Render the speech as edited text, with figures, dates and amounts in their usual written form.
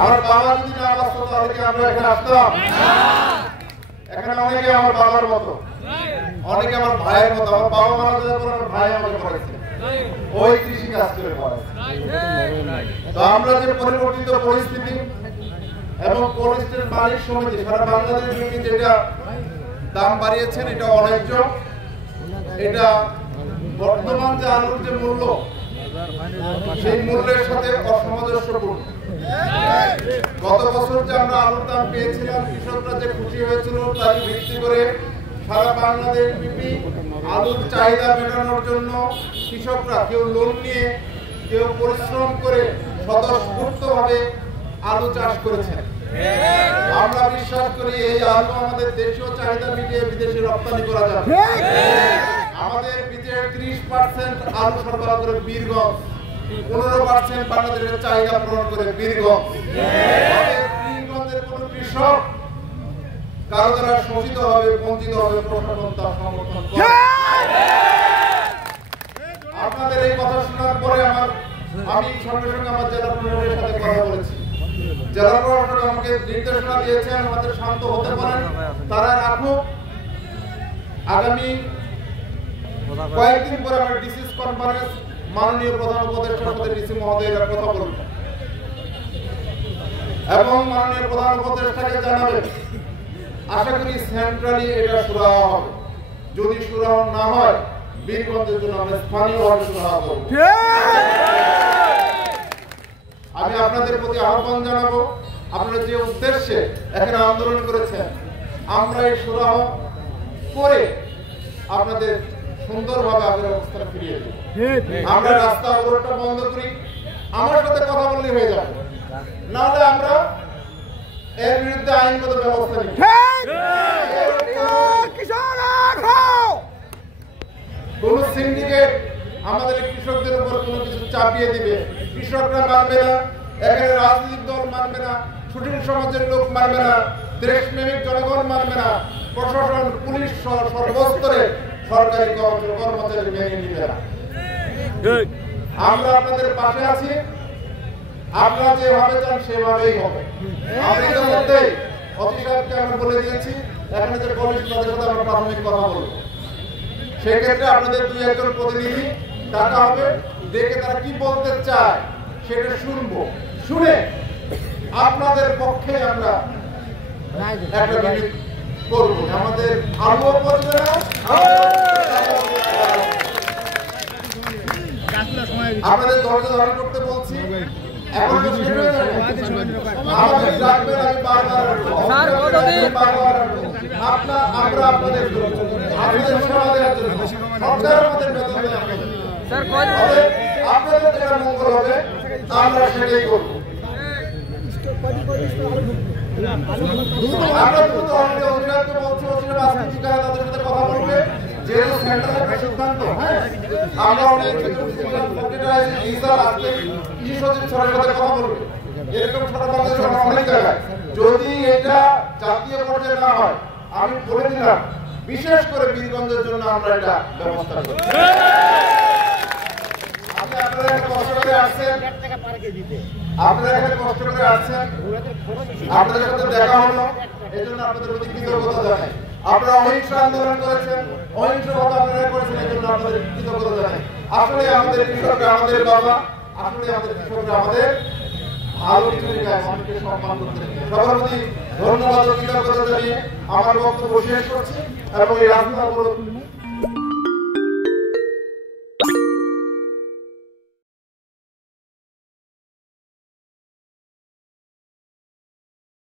আমার বাবা যদি না আসতো তাহলে কি আমরা এখানে আসতাম? এখানে অনেকে আমার বাবার মতো, অনেকে আমার ভাইয়ের মতো। আমার বাবা মারা যাওয়ার পর আমার ভাই আমাকে পড়াইছে, ওই কৃষি কাজ করে পড়াইছে। তো আমরা যে পরিবর্তিত পরিস্থিতি এবং পরিস্থিতির মালিক সমিতি সারা বাংলাদেশ যেটা দাম বাড়িয়েছেন, এটা অন্যায্য। এটা বর্তমান যে আলুর যে মূল্য, সেই মূল্যের সাথে অসামঞ্জস্যপূর্ণ। গত বছর যে আমরা আলুর দাম পেয়েছিলাম, কৃষকরা যে খুশি হয়েছিল, তার ভিত্তি করে সারা বাংলাদেশ ব্যাপী আলুর চাহিদা মেটানোর জন্য কৃষকরা কেউ লোন নিয়ে, কেউ পরিশ্রম করে স্বতঃস্ফূর্তভাবে আলু চাষ করেছেন। আমরা বিশ্বাস করি এই আলু আমাদের দেশীয় চাহিদা মিটিয়ে বিদেশে রপ্তানি করা যাবে। আমাদের বিদেশে 30% আলু সরবরাহ করে বীরগঞ্জ, 15% বাংলাদেশের চাহিদা পূরণ করে বীরগঞ্জ। বীরগঞ্জের কোন কৃষক কারো দ্বারা শোষিত হবে, বঞ্চিত হবে, প্রশাসন তার সমর্থন করে। আপনাদের এই কথা শোনার পরে আমি সঙ্গে সঙ্গে আমার জেলা প্রশাসনের সাথে কথা বলেছি। জেলা প্রশাসক আমাকে নির্দেশনা দিয়েছেন আমাদের শান্ত হতে পারেন, তারা রাখুক। আগামী কয়েকদিন পরে আমরা ডিসিস কনফারেন্স মাননীয় প্রধান উপদেষ্টার সাথে ডিসি মহোদয়ের কথা বলব এবং মাননীয় প্রধান উপদেষ্টাকে জানাবেন। আশা করি সেন্ট্রালি এটা সুরাহা হবে। যদি সুরাহা না হয়, বীরগঞ্জের জন্য আমরা স্থানীয়ভাবে সুরাহা করব। আমি আপনাদের প্রতি আহ্বান জানাবো, আপনারা যে উদ্দেশ্যে এখানে আন্দোলন করেছেন, আমরা এই সুরাহা করে আপনাদের সুন্দরভাবে আগের অবস্থানে ফিরিয়ে দেব। আমরা রাস্তা অবরোধটা বন্ধ করি, আমার সাথে কথা বললে হয়ে যাবে, নাহলে আমরা এর বিরুদ্ধে আইনগত ব্যবস্থা নিব। কোন সিন্ডিকেট আমাদের কৃষকদের উপর কোনো কিছু চাপিয়ে দিবে, কৃষকরা মানবে না, এখানে রাজনৈতিক দল মানবে না, সুশীল সমাজের লোক মানবে না, দেশপ্রেমিক জনগণ মানবে না, প্রশাসন, পুলিশ সহ সর্বস্তরে সরকারি কর্মচারী মেনে নিবে না। আমরা আপনাদের পাশে আছি, আপনারা যেভাবে চান সেভাবেই হবে। আমি ইতিমধ্যে অতি সাহেবকে আমরা বলে দিয়েছি, এখানে যে কমিশন তাদের সাথে আমরা প্রাথমিক কথা বলবো। সেক্ষেত্রে আপনাদের 2-1 জন প্রতিনিধি ডাকা হবে, দেখে তারা কি বলতে চায় সেটা শুনবো, শুনে আপনাদের পক্ষে আমরা একটা বিবেক করবো। আমাদের আলু করবে না, আপনাদের ধৈর্য ধারণ করতে বলছি। এখন তো শেষ হয়ে যাবে, আমাদের রাখবেন। আমি বারবার আমরা আপনাদের সেবা দেওয়ার জন্য সরকার আমাদের বেতন দেয় আপনাদের যেটা মঙ্গল হবে আমরা সেটাই করবো। আমরা দ্রুত অধিনায়ককে বলছি, তাদের সাথে কথা বলবে, যেহেতু সেন্ট্রালের সিদ্ধান্ত। আমরা অনেক কৃষি সচিব সরের সাথে কথা বলবে, এরকম সারা বাংলাদেশের অনেক জায়গায়। যদি এটা জাতীয় পর্যায়ে না হয়, আমি বলে দিলাম, বিশেষ করে বীরগঞ্জের জন্য আমরা এটা ব্যবস্থা করব। আপনারা এখানে কষ্ট করে আসছেন, আপনাদের সাথে দেখা হলো, এই জন্য আপনাদের প্রতি কৃতজ্ঞতা জানাই। আপনারা অহিংস আন্দোলন করেছেন, অহিংসভাবে আপনারা করেছেন, এই জন্য আপনাদের কৃতজ্ঞতা জানাই। আসলে আমাদের কৃষকরা আমাদের বাবা, আসলে আমাদের কৃষকরা আমাদের ভালো ভূমিকায় মানুষকে সম্মান করতে। সবার প্রতি ধন্যবাদ ও কৃতজ্ঞতা জানিয়ে আমার বক্তব্য শেষ করছি এবং এই রাস্তা